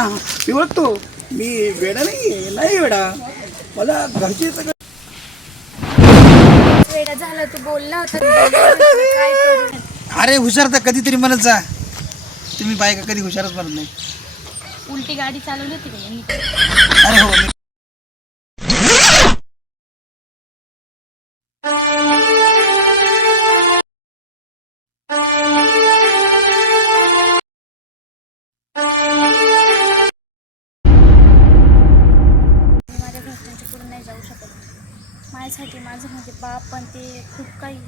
हा मी ओळखतो मी वेडा नाही नाही वेडा. मला घरचे सगळं वेडा झाला तू बोलला होता काय करू? अरे हुशार तर कधीतरी म्हणत जा. तुम्ही बायका कधी हुशारच म्हणत नाही. उलटी गाडी चालवली होती का यांनी? अरे हो मी माझ्यासाठी माझं म्हणजे बाप पण ते खूप काही.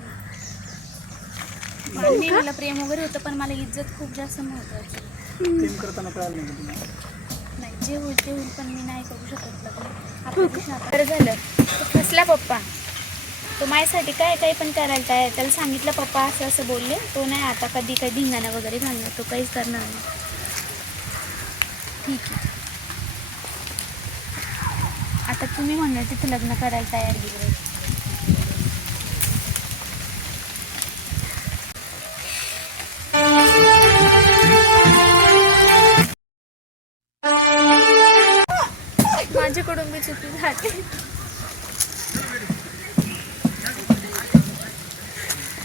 मान्य मला प्रेम वगैरे होतं पण मला इज्जत खूप जास्त महत्वाची प्रेम करताना कळालं नाही का तुम्हाला? नाही जे होईल ते होईल पण मी नाही करू शकत लग्न. आपल्यापेक्षा आता- बरं झालं. तो फसला पप्पा. तो माझ्यासाठी काय काही पण करायला तयार आहे. त्याला सांगितलं पप्पा असं असं बोलले. तो नाही आता कधी काही धिंगाणा वगैरे घालणार. तो काहीच करणार नाही. ठीक आहे. आता तुम्ही म्हणणार तिथं लग्न करायला तयार दिले माझ्याकडून मी चुकी झाली.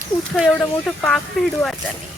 कुठं एवढं मोठं पाक फेडू आता मी.